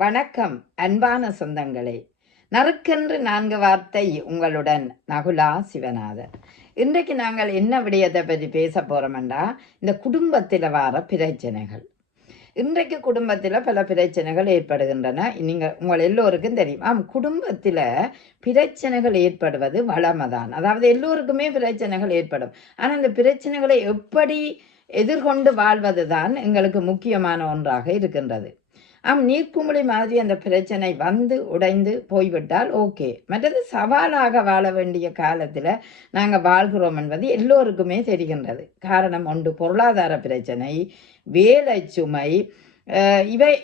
வணக்கம் அன்பான சொந்தங்களே. நறுக்கென்று 4 வார்த்தை உங்களுடன் நகுலா சிவநாதன். இன்றைக்கு நாங்கள் என்ன விடயத்தை பற்றி பேச போறோம்டா, இந்த குடும்பத்தில் வர பிரச்சனைகள். இன்றைக்கு குடும்பத்தில் பல பிரச்சனைகள் ஏற்படுகின்றன. உங்கள் எல்லோருக்கும் தெரியும். குடும்பத்தில் பிரச்சனைகள் ஏற்படுவது வளமைதான். அதாவது எல்லோருக்குமே பிரச்சனைகள் ஏற்படும். ஆனால் இந்த பிரச்சனைகளை எப்படி எதிர்கொண்டு வாழ்வதுதான் எங்களுக்கு முக்கியமான ஒன்றாக இருக்கின்றது. நீர்க்குமிழி மாதிரி அந்த பிரச்சனை வந்து உடைந்து போய்விட்டால் ஓகே. மற்றது சவாலாக வாழ வேண்டிய காலத்தில் நாங்கள் வாழ்கிறோம் என்பது எல்லோருக்குமே தெரிகின்றது. காரணம் ஒன்று பொருளாதார பிரச்சனை, வேலை சுமை,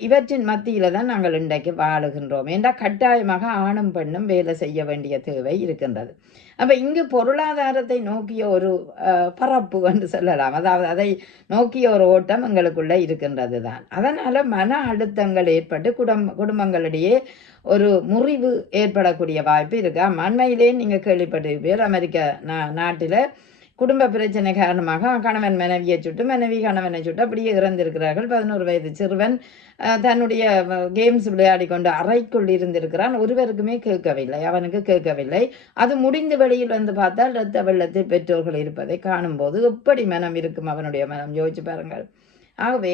இவற்றின் மத்தியில தான் நாங்கள் இன்றைக்கு வாழுகின்றோம். ஏண்டா கட்டாயமாக ஆணும் பெண்ணும் வேலை செய்ய வேண்டிய தேவை இருக்கின்றது. அப்ப இங்கு பொருளாதாரத்தை நோக்கிய ஒரு பரப்பு என்று சொல்லலாம். அதாவது அதை நோக்கிய ஒரு ஓட்டம் எங்களுக்குள்ள இருக்கின்றது தான். அதனால மன அழுத்தங்கள் ஏற்பட்டு குடும்பங்களிடையே ஒரு முறிவு ஏற்படக்கூடிய வாய்ப்பு இருக்கு. அண்மையிலே நீங்க கேள்விப்பட்டிருப்பீர்கள், அமெரிக்க நாட்டில குடும்ப பிரச்சனை காரணமாக கணவன் மனைவியை சுட்டு, மனைவி கணவனை சுட்டு அப்படியே இறந்திருக்கிறார்கள். 11 வயது சிறுவன் தன்னுடைய கேம்ஸ் விளையாடி கொண்டு அறைக்குள் இருந்திருக்கிறான். ஒருவருக்குமே கேட்கவில்லை, அவனுக்கு கேட்கவில்லை. அது முடிந்து வெளியில் வந்து பார்த்தால் இரத்த வெள்ளத்தில் பெற்றோர்கள் இருப்பதை காணும்போது எப்படி மனம் இருக்கும் அவனுடைய மனம், யோசிச்சு பாருங்கள். ஆகவே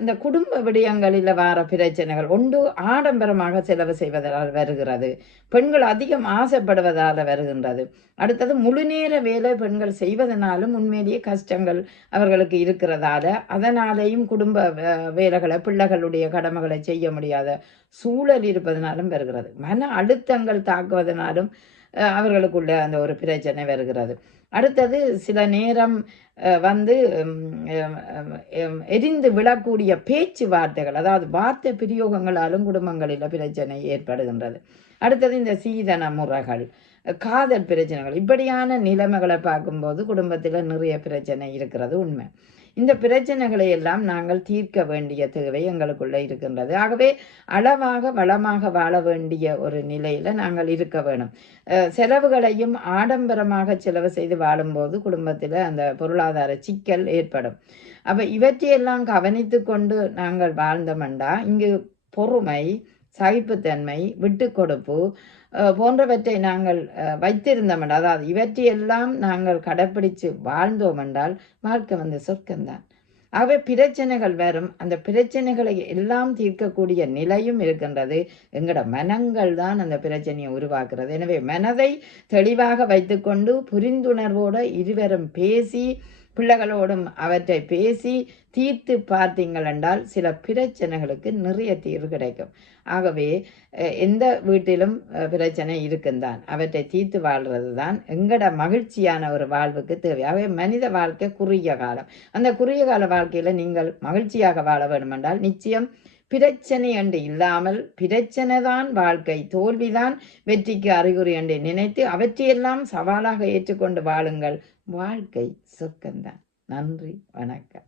இந்த குடும்ப விடயங்களில் வர பிரச்சனைகள் ஒன்று ஆடம்பரமாக செலவு செய்வதால் வருகிறது, பெண்கள் அதிகம் ஆசைப்படுவதால் வருகின்றது. அடுத்தது முழுநேர வேலை பெண்கள் செய்வதனாலும் உண்மையிலேயே கஷ்டங்கள் அவர்களுக்கு இருக்கிறதால அதனாலேயும் குடும்ப வேலைகளை பிள்ளைகளுடைய கடமைகளை செய்ய முடியாத சூழல் இருப்பதனாலும் வருகிறது. மன அழுத்தங்கள் தாக்குவதனாலும் அவர்களுக்குள்ள அந்த ஒரு பிரச்சனை வருகிறது. அடுத்தது சில நேரம் வந்து எரிந்து விழக்கூடிய பேச்சுவார்த்தைகள், அதாவது வார்த்தை பிரயோகங்களாலும் குடும்பங்களில் பிரச்சனை ஏற்படுகின்றது. அடுத்தது இந்த சீதன முறைகள், காதல் பிரச்சனைகள், இப்படியான நிலைமைகளை பார்க்கும்போது குடும்பத்தில் நிறைய பிரச்சனை இருக்கிறது உண்மை. இந்த பிரச்சனைகளை எல்லாம் நாங்கள் தீர்க்க வேண்டிய தேவை எங்களுக்குள்ள இருக்கின்றது. ஆகவே அளவாக வளமாக வாழ வேண்டிய ஒரு நிலையில நாங்கள் இருக்க வேணும். செலவுகளையும் ஆடம்பரமாக செலவு செய்து வாழும்போது குடும்பத்தில் அந்த பொருளாதார சிக்கல் ஏற்படும். அப்ப இவற்றையெல்லாம் கவனித்து கொண்டு நாங்கள் வாழ்ந்தோம்டா இங்கு பொறுமை, சகிப்புத்தன்மை, விட்டு கொடுப்பு போன்றவற்றை நாங்கள் வைத்திருந்தோம். அதாவது இவற்றையெல்லாம் நாங்கள் கடைப்பிடிச்சு வாழ்ந்தோம் என்றால் வாழ்க்கை சொர்க்கம்தான். ஆகவே பிரச்சனைகள் வரும், அந்த பிரச்சனைகளை எல்லாம் தீர்க்கக்கூடிய நிலையும் இருக்கின்றது. எங்களோட மனங்கள் தான் அந்த பிரச்சனையை உருவாக்குறது. எனவே மனதை தெளிவாக வைத்துக்கொண்டு புரிந்துணர்வோடு இருவரும் பேசி, பிள்ளைகளோடும் அவற்றை பேசி தீர்த்து பார்த்தீங்கள் என்றால் சில பிரச்சனைகளுக்கு நிறைய தீர்வு கிடைக்கும். ஆகவே எந்த வீட்டிலும் பிரச்சனை இருக்குந்தான், அவற்றை தீர்த்து வாழ்றது தான் எங்கட மகிழ்ச்சியான ஒரு வாழ்வுக்கு தேவை. ஆகவே மனித வாழ்க்கை குறுகிய காலம். அந்த குறுகிய கால வாழ்க்கையில நீங்கள் மகிழ்ச்சியாக வாழ வேண்டும் என்றால் நிச்சயம் பிரச்சனை என்று இல்லாமல் பிரச்சனைதான் வாழ்க்கை, தோல்விதான் வெற்றிக்கு அறிகுறி என்று நினைத்து அவற்றையெல்லாம் சவாலாக ஏற்றுக்கொண்டு வாழுங்கள். வாழ்க்கை சொர்க்கம்தான். நன்றி, வணக்கம்.